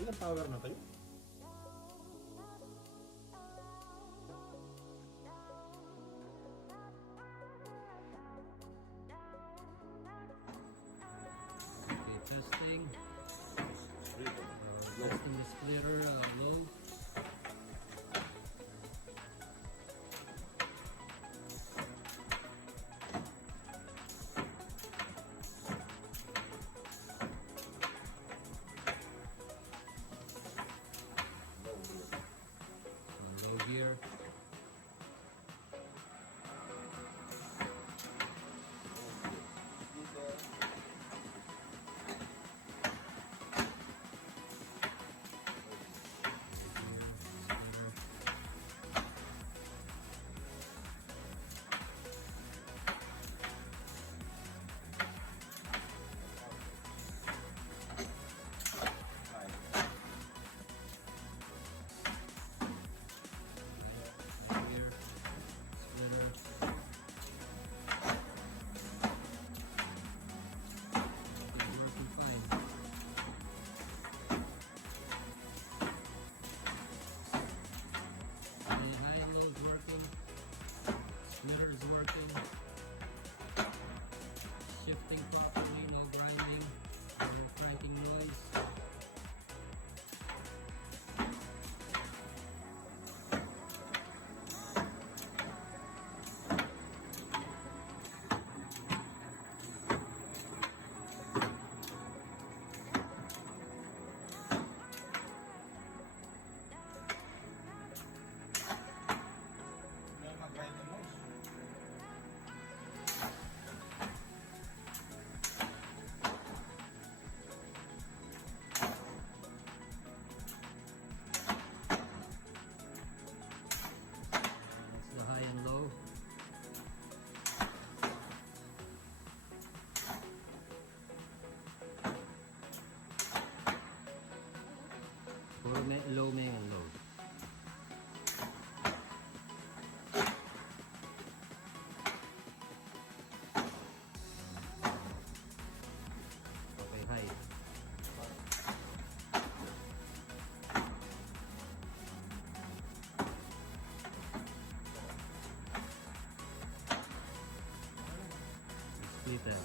Ilang power na tayo? Okay, testing. Testing the splitter low. Low gear. Gear, splitter. It's working fine. The high and low is working. Splitter is working. Shifting properly, no grinding, no cranking noise. May mag-grind ng mouse. That's the high and low. Low, main, and low. Okay, high. Splitter.